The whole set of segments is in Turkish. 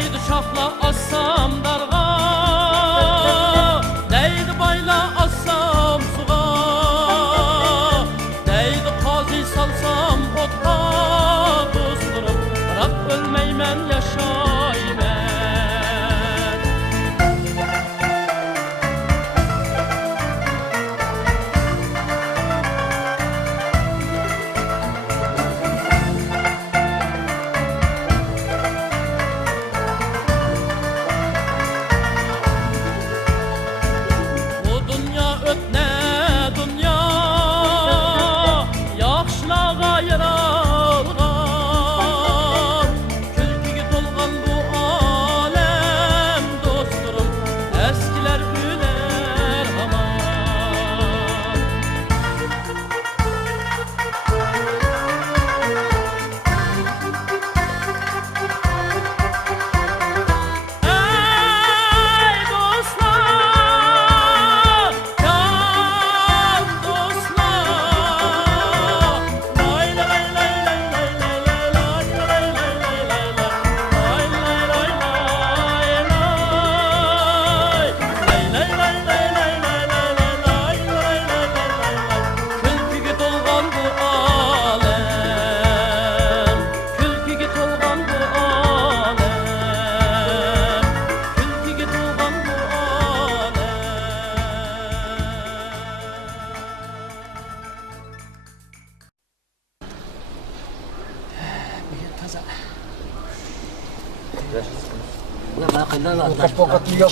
Deydi şahla assam darga, deydi bayla assam suğa, deydi qazi salsam otqa, dostlarım bırak ölmeymen yaşaymen.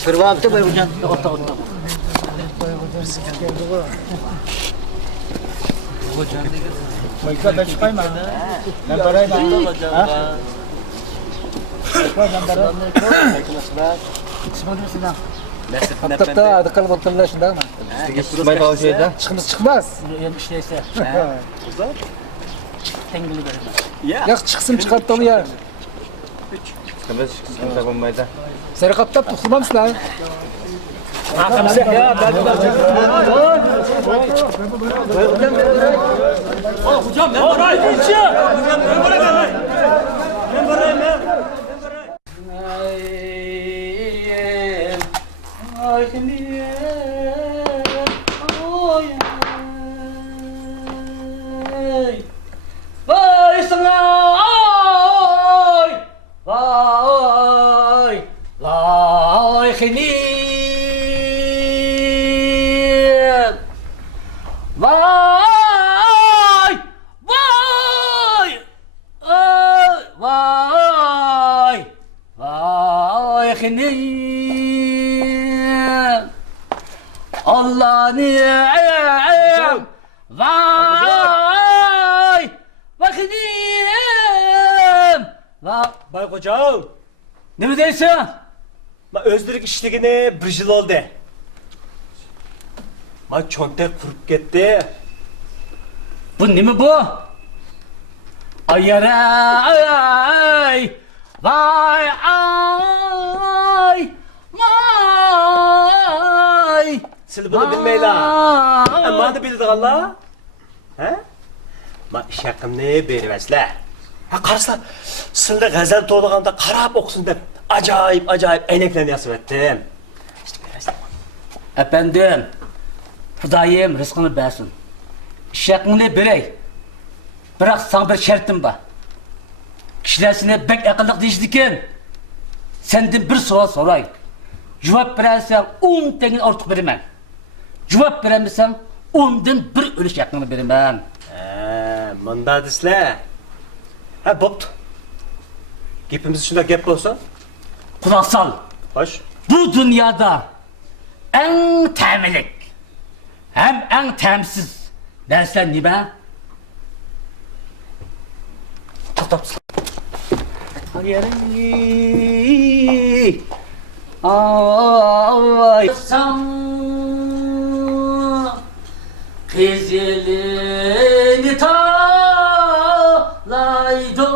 Kırvamtı böyle hocam. Otta. Hocam da çıkayım mı? Ben parayı da hocam. Ha? Ben parayı. Hatta adıkal batırlar şunda mı? Çıkmaz. İşleyse. Tengili böyle. Ya çıksın çıkartalım ya. Çıkmaz çıksın olmaydı. Seni kaptap tutulmam mısın lan? Ya ben Hocam ben parayı geçiyor. Ben parayı vay sana ay vay vay khini vay vay vay vay khini Allah ni'am vay vakdim Bay kocam, ne mi deysin? ma özlük işligine bir yıl oldu. Ma çontek kurup gitti. Bu ne mi bu? Ay ay vay ay vay. Siz bunu bilmeyle. Ama da bildik Allah. He? Ma iş hakkımda berivesler. Ha karıslar, sılda gazel toğlağımda karab okusun dep acayip eyneklerini yasım ettim. İşte berivesler. Efendim, Hudayım rızkını versin. İş hakkını berey. Bırak sana bir şartım var. Kişilersine bek akıllık deyişdikken senden bir soru sorayım. Cevap verersen 10 tane artık vermem. Cevap veremezsen 10'dan bir ölüş hakkını vermem. Manda disle. Ha boptu. Gepimiz şunda gep olsun. Kulak sal. Hoş. Bu dünyada en temilik hem en temsiz dersen ne be? Tutapsın. Ay sam kızılını talaydı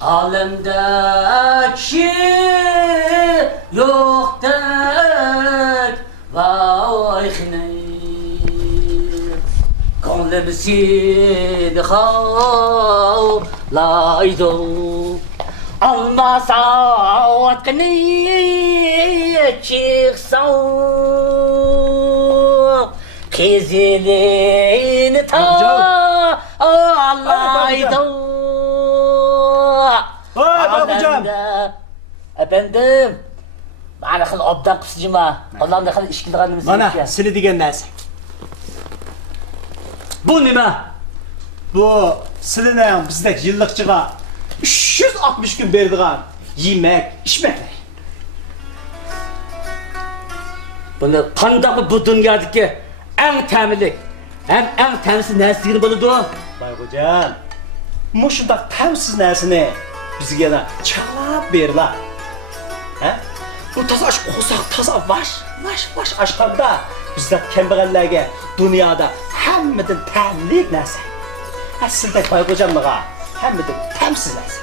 alemdeki yok tek vay Gönlümüzün havlaydı Almasa vatkını çıksa Kizilini ta alaydı. Bakacağım. Efendim. Bana kıl obdan kısıcıma. Allah'ım ne kadar işkili kanımızı Bana sili degan narsa. Bu nima? Bu silining bizdek yillikchiga 360 kun beradigan yemek, içmek. Buni qandaq bu dunyodagi eng ta'minlik ham eng ta'msiz narsa bo'ladi. Bayxo'jam, mushundaq ta'msiz narsani bizga yana chaqlab berlar. Ha? Bu toza qo'saq, toza vash ashqanda bizda kambag'allarga dunyoda hammadan ta'minlik narsa. Aslida Bayxo'jamga hammadan ta'msiz narsa.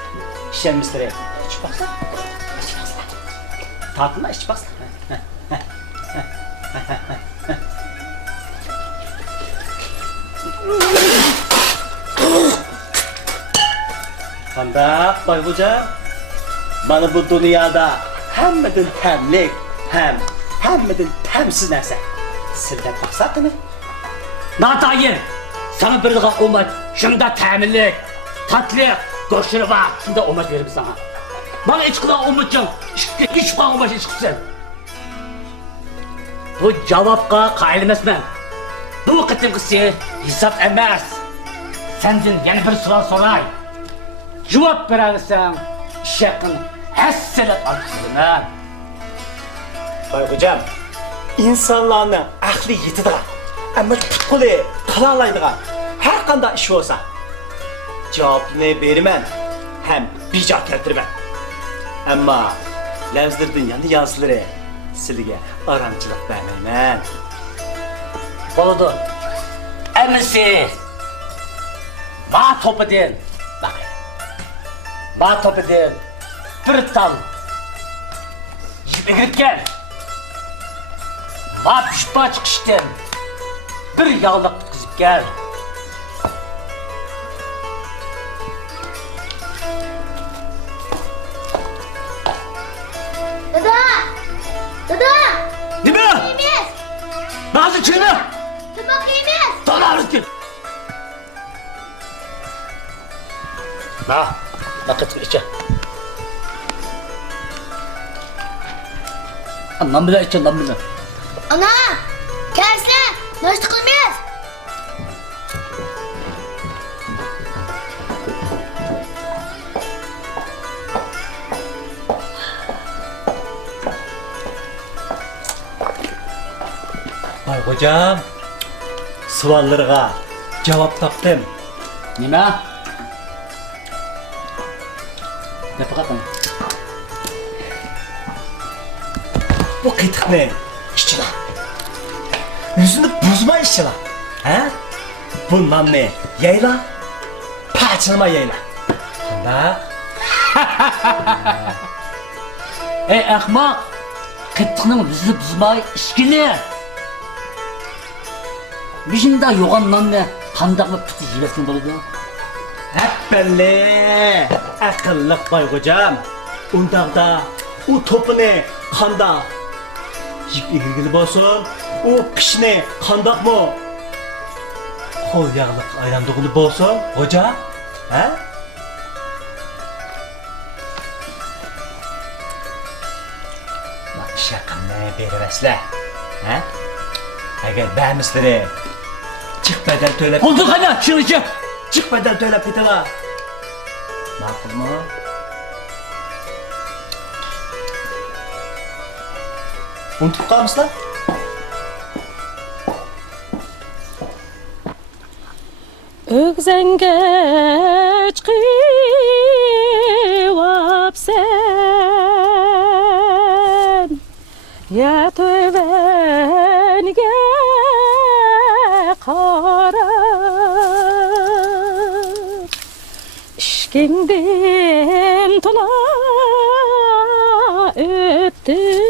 İşemizlere iç baksana. Tatlıma iç baksana. Qandaq Bayxo'jam? Mana bu dunyoda hammadan ta'mlik, hammadan ta'msiz narsa. Sizda maqsadmi? Natayim, sana beradigan omad shunda ta'minlik, tatliq, go'shti va shunda omad berib sana. Bana iç qilgan omadjon, iç qilgan omad iç qilsin. Bu javobga qoyil emasman. Bu qitimqisi hisob emas. Senden yana bir savol so'ray. Javob berarsan, ishaqin hassalat olqiman. Bayxo'jam, insonlarni aqli yetidi. Ammo putquli qila oladigan har qanday ish bo'lsa, javobni beraman, ham bijo keltiraman. Ammo lavzlardan yana yozlari sizga oromchilik bermayman. Bo'ldi. Amisi ma to'pidan. Bak. Ma to'pidan bir tal yigirtgan. Ma pishpa chiqishdan bir yog'liq qizib kel. Dada! Nima? Emas! Ba'zi chini. To'moq emas! To'larib ket. Bakit içe. Anam bile içe, anam bile. Ana! Kelsin! Naştı qilmaysiz! Bayxo'jam, savollarga javob topdim. Nima? Ne faqatmi? Bu qitiqni ichila. Yuzini buzma ichila. Ha? Bu nonni yeyla, pachilma yeyla. Qanda? Ey ahmoq! Qittiqning yuzini buzmay ishkili. Bishimda yo'g'on nonni qandaqmi piti yeyaskin bo'ladi? Belli, aqlli Bayxo'jam. Undaqda u to'pini qandaq yeb egilgili bo'lsin, u qishni qandaqmi qo'l yog'liq aylandig'ili bo'lsin, xo'ja? Ha? Shaqimni berasizlar. Ha? Agar ba'mislari chiq badal to'lab. Bo'ldi qana, shunicha. Chiq badal to'lab ketalar. Ma'qulmi? Unutib qolmisizlar? O'g'zangga chiqibsen ya tövenge qarab ishkingdan to'la o'tdim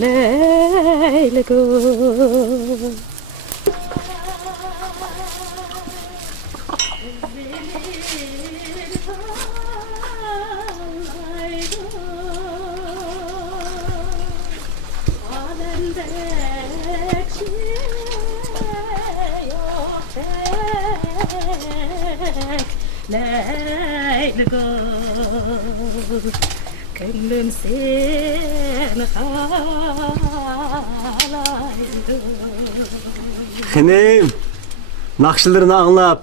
Leyligul. Leyligo Gönlüm seni halaydı Xenim, nakşılarını anlap,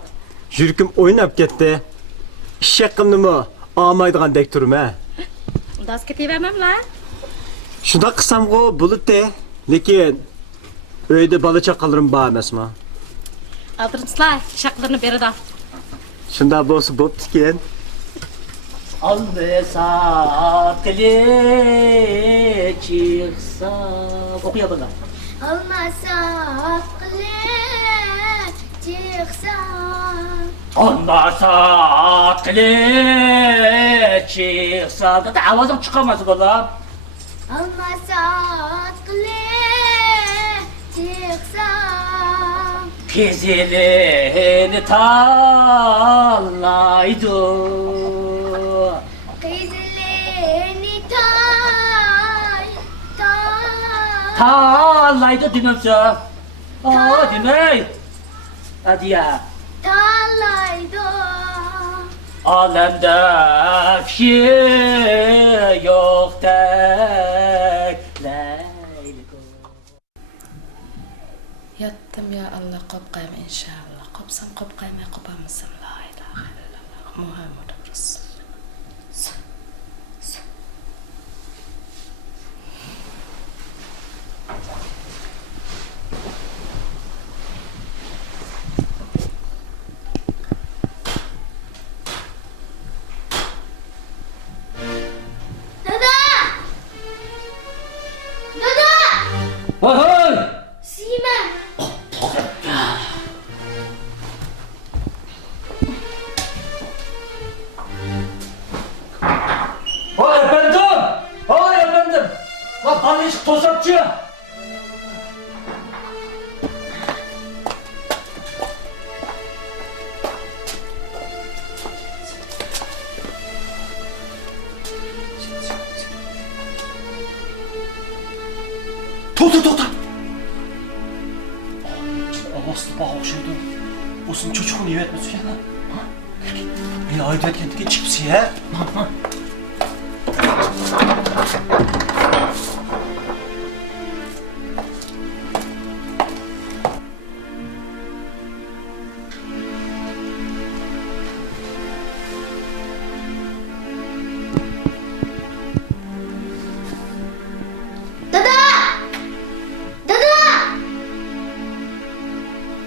yürüküm oynap gitti. İş hakkımda mı? Ağmaydıgan dek durum ha. Das ketivermem lan Şunda kısam go bulut de, lekin öyde balı çakalırım bağ emesma. Aldırınsızlar şaklarını beri da Şunda bosu bop tiken. Almasa tili çıksa okuya bana. Almasa aklı çıksa Almasa tili çıksa da avazım çıkamaz bana. Almasa aklı çıksa Kizilini tallaydı. Kızılını tay Tallaydı dinlemse. Aa dinley. Hadi ya. talaydı Alemde bir şey yok tek Leyligo. Yattım ya Allah kopkayım inşallah. Kopsam kopkayım ya kopamazsam la ilahe illallah Muhammed Resul. Dada Dada Hey! Sime Hay efendim! Hay efendim! Bak bana iş tosatçı! To'xta. Avazı bağa okşaydı. O senin çocuğunu iyi etmesi ya lan. Beni ayırt etkendiğine çıkıpsı ya. Dada Dada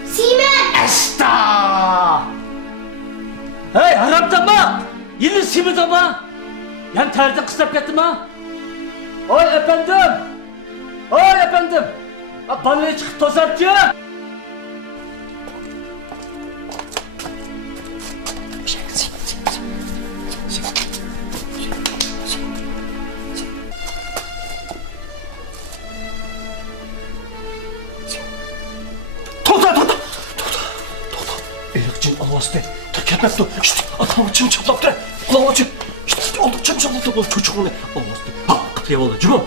Sime Esta! Hey haraptama! Yine simidama! Yan terde kısap getirme! Oy efendim! Oy efendim! Bak bana çıkıp tosatçı! To'xta. Eliqchin avazda ketmabdi. İşte adamı çim çaplab tur. Quloq ochib. İşte oldu çim çaplab tur. Çocuğunu avazda. Ha, qilyap oldi. Jumim.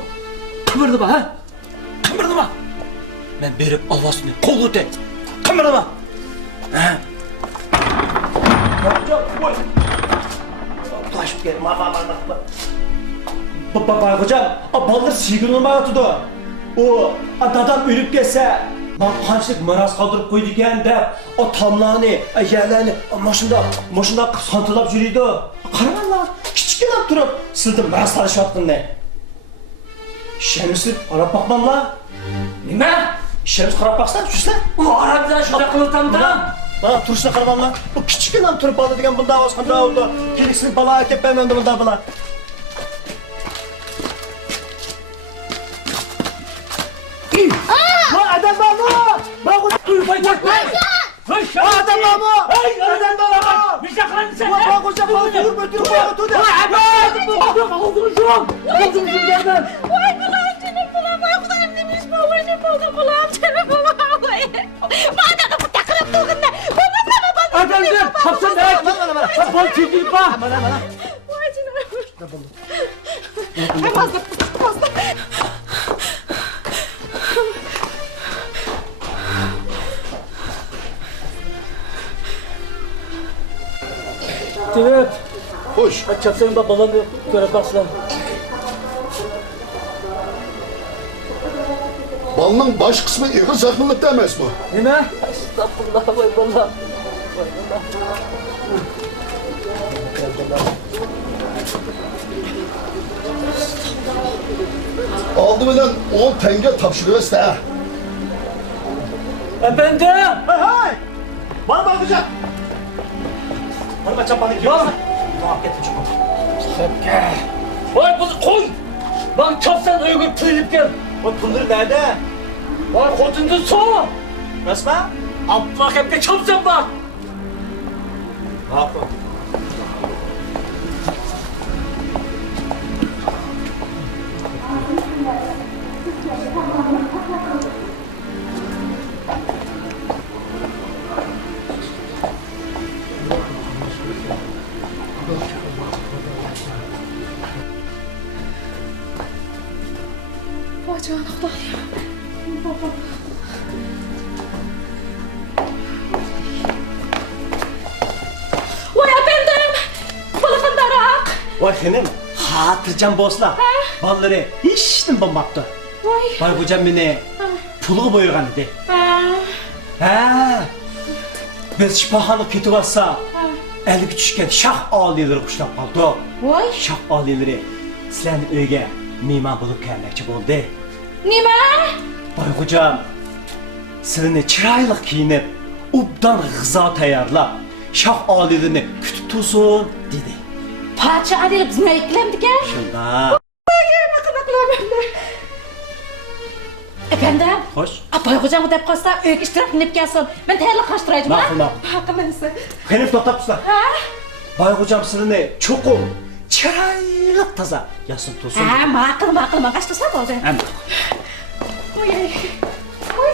Qimirdi ha? Qimirdi ma? Men berib avazini qo'l o'tay. Qimirdi ma? Ha? Ulaşıp gel. Baba hocam, baldır sigırını atıdı. O dadam ölüp gelse, ben kaçlık miras kaldırıp koydu ekan deb, o tamlarını, yerlerini maşında santılap yürüydü. Qaraman lan, kichkinab turib, sizning miras talashayotganda. Şemsib qarab baqmam lan. Nima? Şems qarab baqsan, tushsa. U arabdan shunday qilatamda? Bana turishni qarabam lan. Bu kichkinam turib oldi degan bunda ovoz qanday oldu? Keliksini bala akib bermandi bunda bular. Adam baba! Bak adam baba! Adam baba! Bir dakika sen! Bak hocam bak dur bak dur. Vay bulan canım bulan vay bulan demiş babacım buldum bulan canım bulan vay bana da bu takılıp durgun da bana Efendim! Kapsın da! Bal çekil bak! vay canım ay fazla Evet. Hoş. Açapsın da balanı göre baslan. Balının baş kısmı igır zahmılıkta emas mı? Nime? Estağfurullah vay valla. Aldı bilen 10 tenge tapşırıversin ha. Efendim? Hay hay. Bana bakacak. Bana çapanı giyiyor. Muhabbet edin Vay kızı koy! Lan çapsan öygür tüylüp gel. O pulları nerede? Vay kotundu soğuk. Nasıl? Abla hep de çapsan bak. Bak. Vay canına Xudoyim. Voy efendim. Bulaqandaroq. Vay hanım. Hatırcan bosla. Balları hiçtim bulmaptı. Voy. Vay hocam beni pulgu buyurgan idi. Ha. Biz şifahanı kötü bassa. Eli küçükken şah ağlayılır kuşlap kaldı. Voy. Şah ağlayılır. Sizlerin öyge meyman bulup gelmekçi oldu. Nima? Vay hocam. Sizini çıraylık giyinip, ubdan gıza tayarlap, şah ağlayılığını kütüp tursun dedi. Pacha adil bizni ayblamdika? Şunda. Efendim? Hoş. Apay hocam deb qolsa uyga ishtirok qilib kelsin. Men tayyorlab qashtirayman. Ma'qul, ma'qul. Haqimizda. Henif to'xtab turslar. Ha? Vay hocam sizini cho'qim, chirayliq toza yasin tursun. Ha, ma'qul, ma'qul. Men qashtirsa bo'ldi. Ham. Voy. Voy.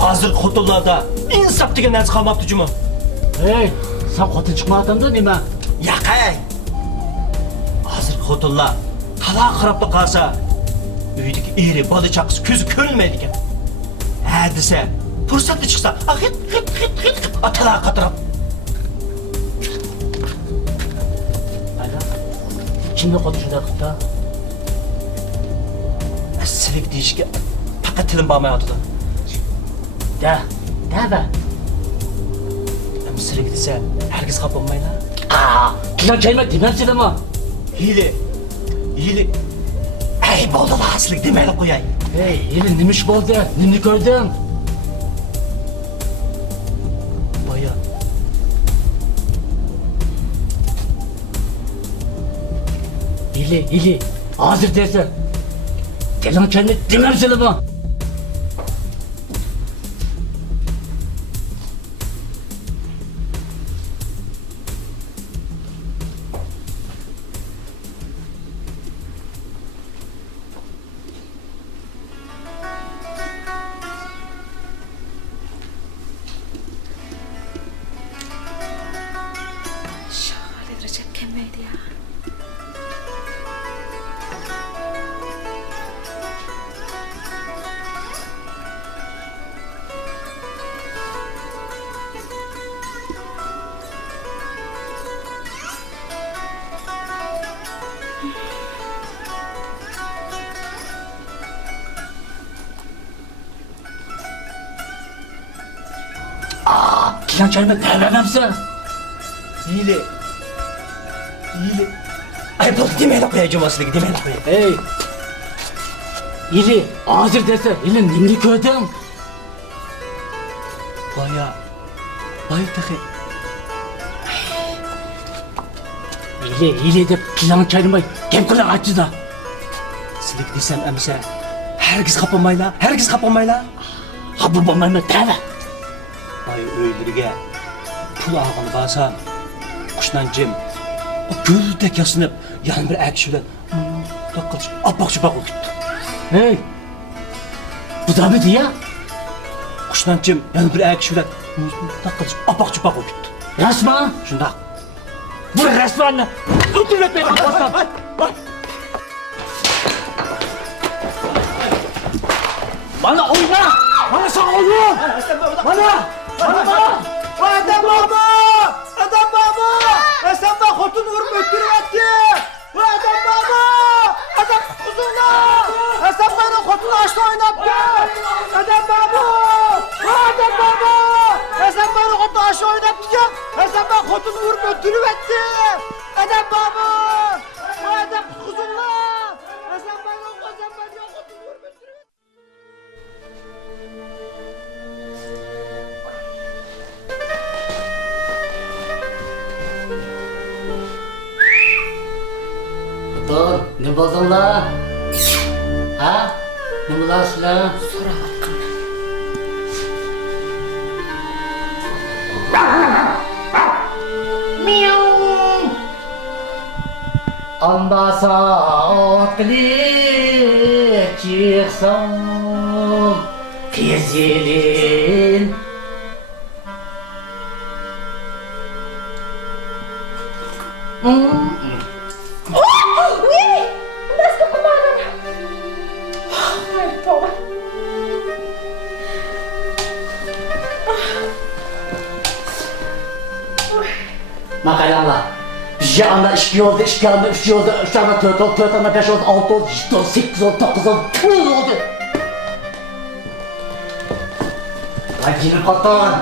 Hazır xotinlarda insof degan narsa qolmabdi juma. Hey, sen xotin chiqmadingmi nima? Yaqay. Hazır xotinlar talaq qarabda qalsa, uydagi eri, bola chaqasi ko'zi ko'rinmaydi ekan. Ha desa, fursatda chiqsa, hit talaq qatirib. Ayda. Kimni xotin shunday qildi? Silik deyishga faqat tilim bormayotdi. Da. Silik desa, hargiz xafa bo'lmaylar. Kilan chayma demasdimi? Hili. Ey bo'ldilar aslik demayli qo'yay. Hey, yine nima ish bo'ldi? Nimni ko'rding? Boya. Ili. Hozir desa. Kilan chayma demasdimi? Şahane Recep kemmeydi ya. Kilan chayma demasdimi? Hili. Ay bo'ldi demayli qo'yay jumasiligi demayli qo'yay. Hey. Ili, hozir desa, ili nimni ko'rding? Boya taxi. Ili deb kilan chaymay gap qilib aytdi-da. Silik desam amsa, hargiz xafa bo'lmaylar. Xafa bo'lmayman, dava. Boy o'ylariga pul olg'an bo'lsa, qushdan jim. O guldek yasinib, yana bir akshi bilan to'qqilib oppoq-chupoq bo'lib ketdi. Hey. Bu da mı diye? Qushdan jim, yana bir akshi bilan to'qqilib oppoq-chupoq bo'lib ketdi. Rasman? Shundoq. Bu resmanni o'tirlatmayman boshdan. Mana o'yna! Mana sen oyna! Mana! Adam baba! Esenba xotun urib o'tiryapti! Adam baba! Adam uzunlar! Esenba'nın xotunu aşağı oynapti! Adam baba! Esenba'nın xotunu aşağı oynapti! Esenba xotunu urib o'tiryapti! Adam baba! Adam uzunlar! Esenba'nın xotunu urib o'tiryapti! Dur, ne buldun la? Ha? Ne bulasın la? Sonra hakkım. Ambasa otli çıksam Kızılın Makalala. Bir anda 2 oldu, 2 anda 3 oldu, 3 anda 4 oldu, 4 anda 5 oldu, 6 oldu, 7 oldu, 8 oldu, 9 oldu, 10 oldu. Vay cinin hatun,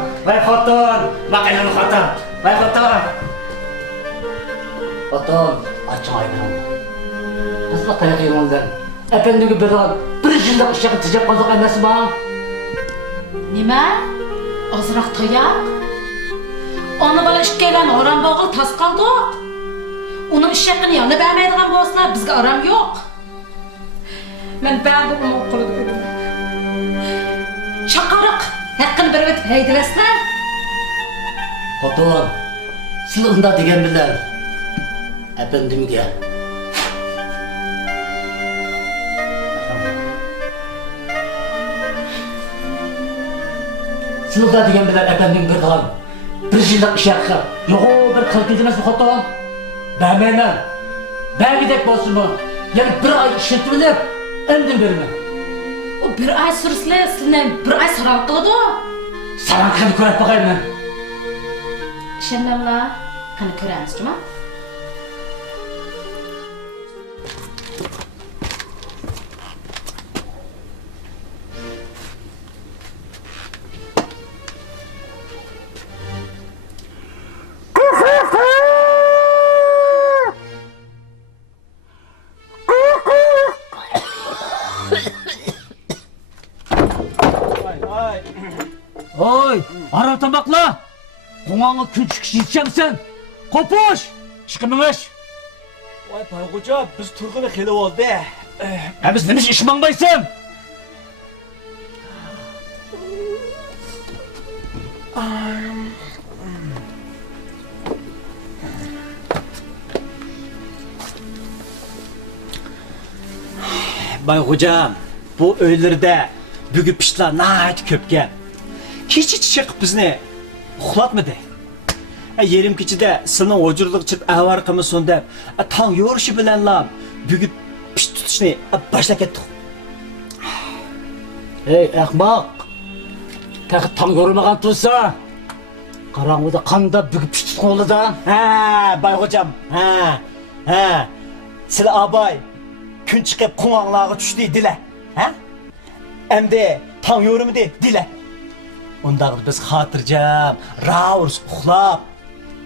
makalalı hatun, vay hatun. Hatun, açın aygıran. Nasıl bak kayak yolundan? Efendigi bir jillik iş yapıp tecep kaldık emesi bana. Nima? Ozroq to'yaq? Ona bola ikkalan oram bo'g'il tas qoldi. Uning ish haqini yana bermaydigan bo'lsalar, bizga oram yo'q. Men ba'zi umid qilib edim. Chaqariq, haqqini berib o'tib haydilasizlar. Hatun, siz unda degan bilan efendimga Şurada degan bilan efendim bergan. Bir yillik ish haqi. Yo'q, bir 40 yil emas bu xotin. Bermayman. Bergidek bo'lsinmi? Yani bir ay işletip bilib, endi berman. O bir ay sürsizlar sizlarni bir ay so'rab qiladi. Sana qani ko'rib boqayman. Ishonmanglar, qani ko'ramiz, juma. Oy, ara tabakla. Qo'ng'ong'i kun chiqish yetishamisan? Qo'push! Ishqimish. Voy Bayxo'ja, biz turg'ini kelib oldi. Biz nima ish mangmaysan? Bayxo'jam, bu uylarda bugun pishlar nayt ko'pgan. Kecha chiqib bizni uxlatmadi. Yerim kechida sizning o'jurliq chip avar qilmasin deb, tong yo'rishi bilanlar bugun pish tutishni boshlab ketdik. Ey ahmoq! Taqi tong yo'rmagan tursa, qarong'ida qanda bugib pishib qo'lida. Ha, Bayxo'jam, ha. Sizlar abay kun chiqib qo'ng'onlarga tushdi dilar. Ha? Endi tong yo'rimidi dilar. Undaq biz xotirjam, raus, uxlab,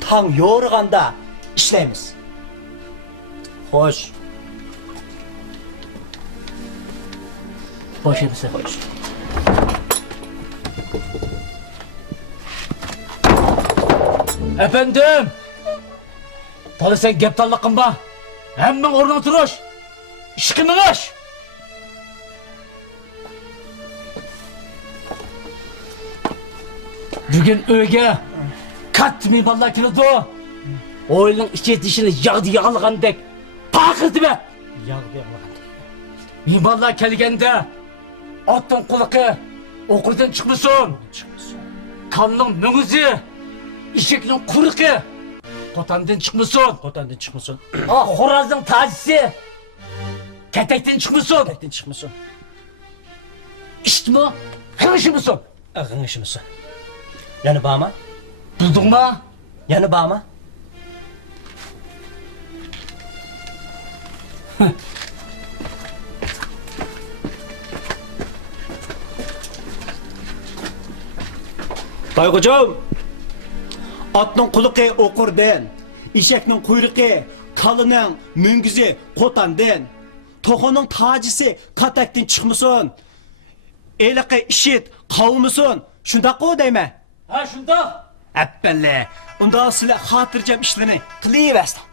tong yo'rganda ishlaymiz. Xo'sh. Boshimsa xo'sh. Efendim! Tabii sen gap tanlaqın ba. Hemen oradan turuş. İşkimiş. Bugün öge katmi vallahi kilidi. Oyunun içi dişini yağdı yağılgandek. Pakırdı be. Yağdı yağılgandek. Men vallahi kelgende otun quluqi oqurdan chiqmasin. Kanning mung'izi, eshakning quruqi qo'tandan chiqmasin. Xo'rozning tajisi katakdan chiqmasin. Ishtimi? G'ingishimisin. G'ingishimisin. Yani bağma? Bildingmi? Yani bağma? Bayxo'jam, otning quluqi o'qurdan, eshakning quyruqi, kalining mungizi qo'tandan, to'g'oning tajisi qatakdan chiqmasin. Eliqi ishit qavmisin. Shundaq-ku deyman. Ha shunda. Appalle. Unda sizlar xotirjam ishlarni qilaverasizlar.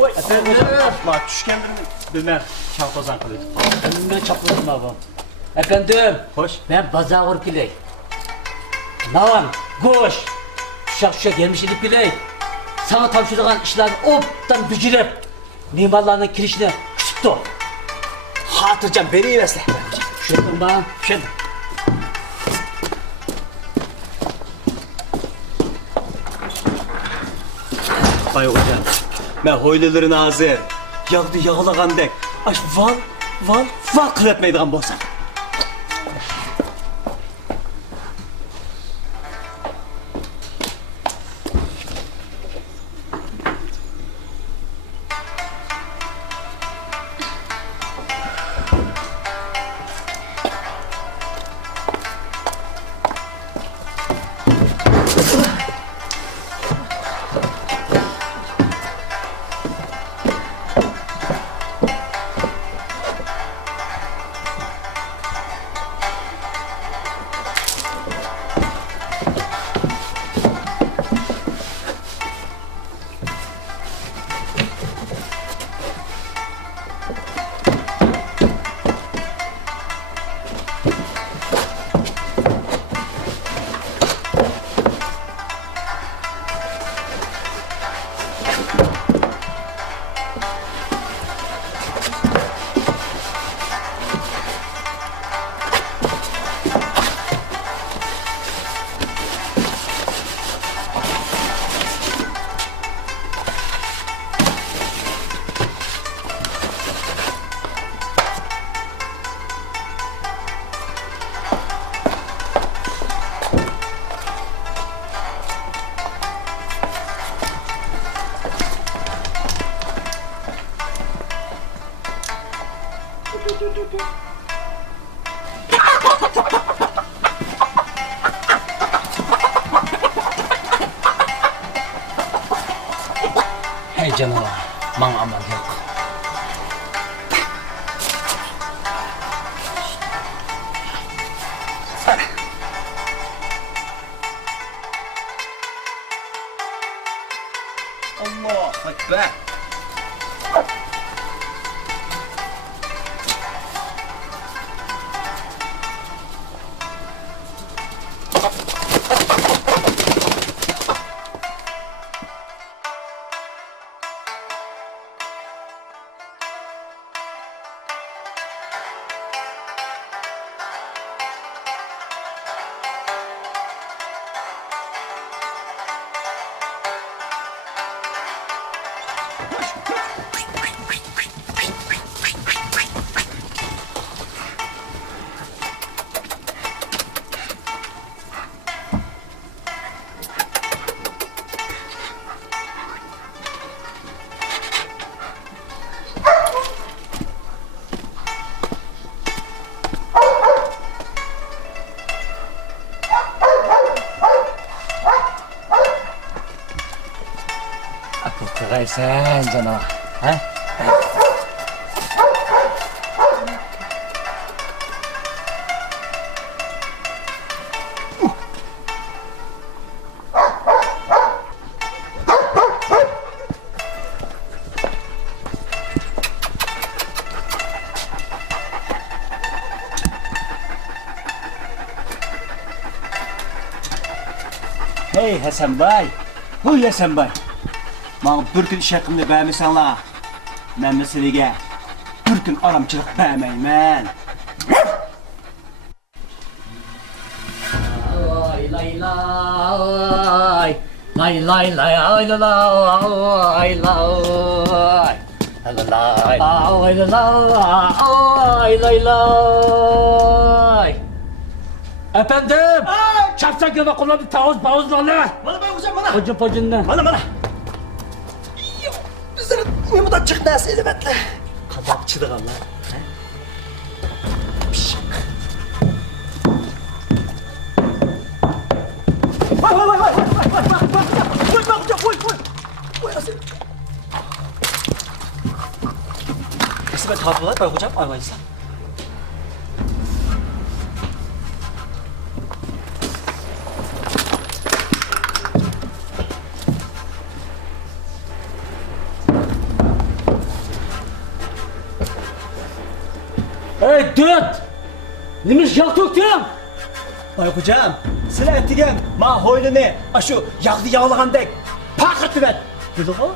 Oy, efendim. Ma tushganlarini bilmay chavtozan qilib. Ben çapladım abi. Efendim. Hoş. Ben bazağır piley. Lan, goş. Şak gelmiş edip piley. Sana tavşırılan işlerini optan bücürüp mimarlarının kirişine küçüktü. Xotirjam beraverasizlar. Şöyle bana. Şöyle. Bayxo'jam, men ho'ylalarini hozir yog'di yog'lagandek, ash val qilatmaydigan bo'lsam. Hey canavar, bana aman yok. Allah Ekber. Akıl kıraysan canavar. Ha? Hey Hasan Bay. Huy Hasan Bay. Bana bir gün iş hakkında beğenmişsinler. Ben meseleye bir gün aramçılık beğenmeyim. Lay lay lay. Lay lay lay lay lay lay lay. Lay lay lay lay. Efendim? Çarpsak ya da kullanıp tavuz bağızlarla. Bana bak hocam bana. Hocam hocam. Bana. Bizlere uyumadan çık neyse elementle. Kabakçıdır Allah. Esime tahtılar bay hocam araysa. Hey dört! Nimiş yağ töktün? Bay hocam, silah ettigen ma hoylunu aşu yağdı yağlagandek pakırtı ben. Bildi o?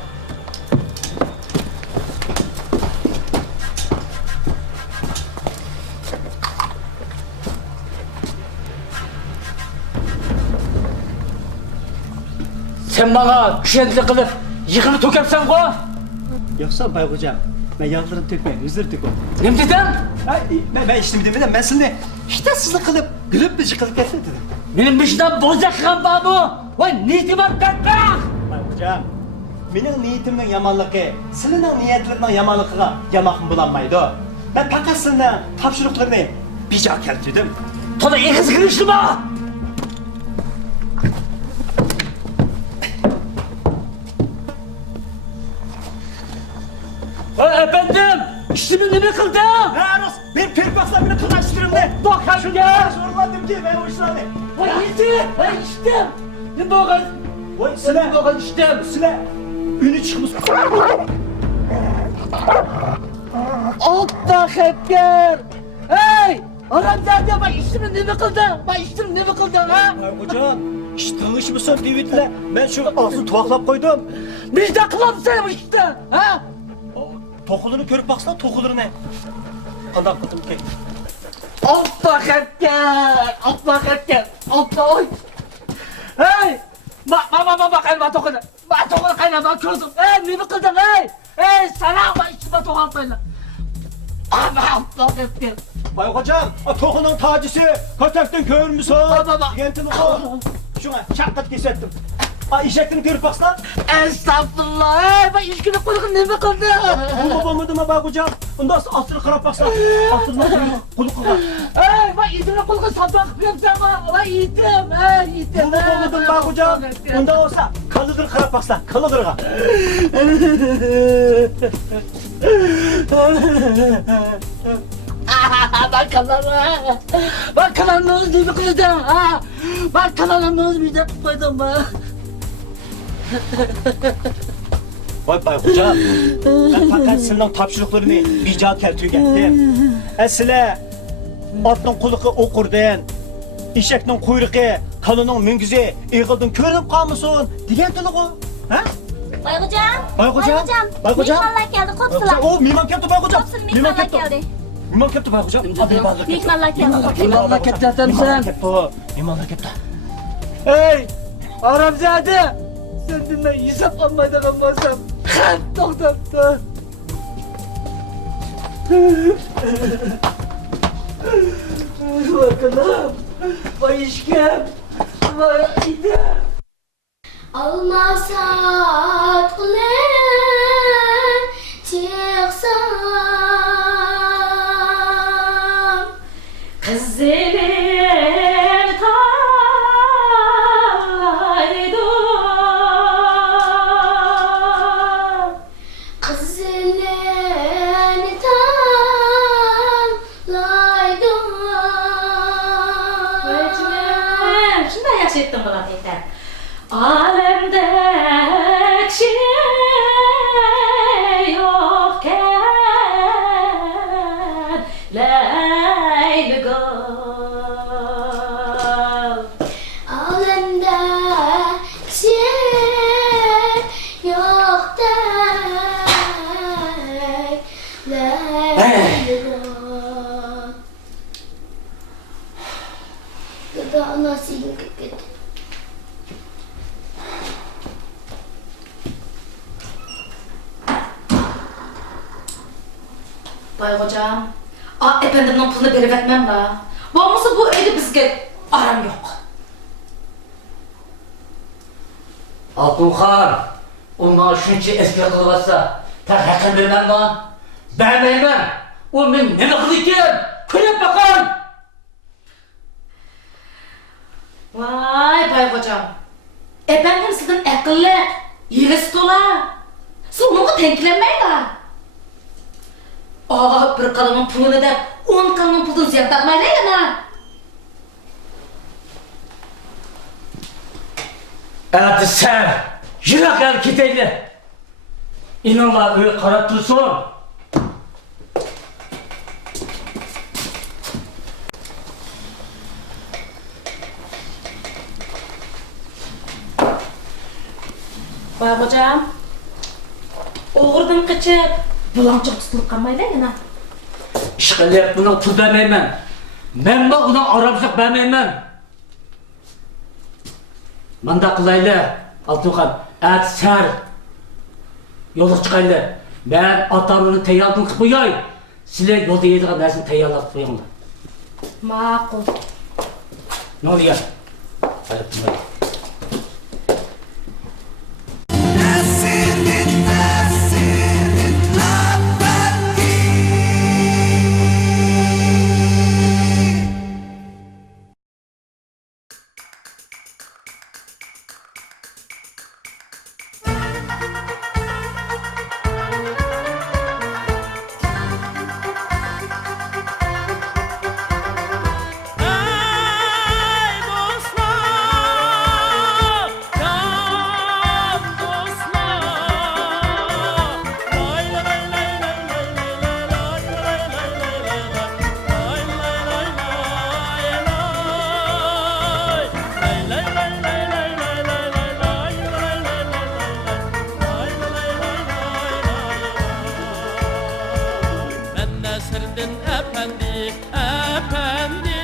Sen bana düşenli kılıp yıkını tökepsen ko? Yoksa bay hocam, ben yağlarını tökmeyeyim, özür dilerim. Ne dedin? Ben içtim demedim, ben sizinle iştahsızlık kılıp, gülüp bir kılıp getir dedim. Benim başımdan bozak kan var bu. Vay niyeti var kalkma. Bay hocam, benim niyetimden yamanlığı, senin niyetlerinin yamanlığına yamak bulanmaydı. Ben fakat senin tapşırıklarını bir cevap keltirdim. Toda iyi kız kırıştı mı? Efendim, işimi ne kıldım? Ha Ros, ben perpasla beni pıraştırım de. Bakın ya. Zorladım ki ben o işlerine. Vay işte, vay işte. Ne bakın? Vay Ne silah, bakın işte. silah. Ünü çıkmış. Altta hepker. Hey! Aramzade bak işimi ne kıldım? Bak işimi ne kıldım ha? Ay hocam, tığış mısın divitle? Ben şu ağzını tuvaklap koydum. Bir de kılamsayım işte. Ha? Tokulunu körüp baksana tokulunu ne? Anam kızım ki. Altta hepker. Altta hepker. Altta oy. Hey! Bak elma tokunu. Bak tokunu kaynama közüm. Hey ne kıldın hey? Hey sana bak işime tokan koyla. Ama altta hepker. Bay hocam, o tokunun tacisi, kötekten kör müsün? Baba. Gentini o. Şuna şakkat kesettim. Ay işekini görüp baksana. Estağfurullah. Ben iş günü kulakın neme kaldı? Olma olmadı mı bak hocam? Ondan sonra asırı karap baksana. Asırına kuluk var. Ben izine kulakın sabah yapacağım. Ben yiğitim. Yiğitim. Olmadı mı bak hocam? Ondan olsa kalıdır karap baksana. Kalıdır. Ben kanalım. Ben kanalımı bir koydum. Ben kanalımı bir de koydum. Vay hocam. Ben fakat senin tapşırıklarını icat keltirgettim. Esile atın kuluğu okurdun. İşeknin kuyruğu, kalının müngüzü, eğildin körünüp kalmışsın. Diyen tuluğu. Ha? Bay hocam. Bay hocam. Bay hocam. Mihmanlar geldi, kopsular. O mimam kepti bay hocam. Kopsun, mihmanlar geldi. Mimam kepti bay hocam. Mimamlar kepti. Mihmanlar geldi. İmanla ketlerden Mimamlar sen. kepti. Mimamlar kepti. Hey! Aramzade! Senden ben hesap almayı kalmasam. Doktor. Bakalım. Vay işkem. Vay idem. Almasat ulan çıksam Kızılım taydo kızılın talaydı. Bacım, şundan yaşattım bana yeter. Alemde şey yokken Leyli gol Alemde şey yok derler. Gıda nasıl yıkık? Bay hocam, efendimden pulunu verivermem la. Olmasa bu öyle bizge aram yok. Altınxan, ondan şunca eski kılıbasa, ta hakkın vermem mi? Vermeyemem. O men neme kılıkken? Kırıp bakın. Vay bay hocam, efendim sizin akıllı, yivesi dola. Siz onunla tenklenmeyin la. Ağa bir kalının pulunu da 10 kalının pulunu ziyartlatmayla yana. Hadi sen, yürek el gideyle. İnanla öyle karap dursun. Bay hocam, oğurdan kaçıp bulançık tutulup kalmayla yana. İşgalip buna pul vermeyemem. Ben de ona aramızlık vermeyemem. Manda kılayla, Altınxan, et ser. Yola çıkayla. Ben atamını teyyarlık kılıp koyay. Sizler yolda yediğin dersin teyyarlık koyayım. Makul. Ne oluyor? Hadi bunları. Efendi, efendi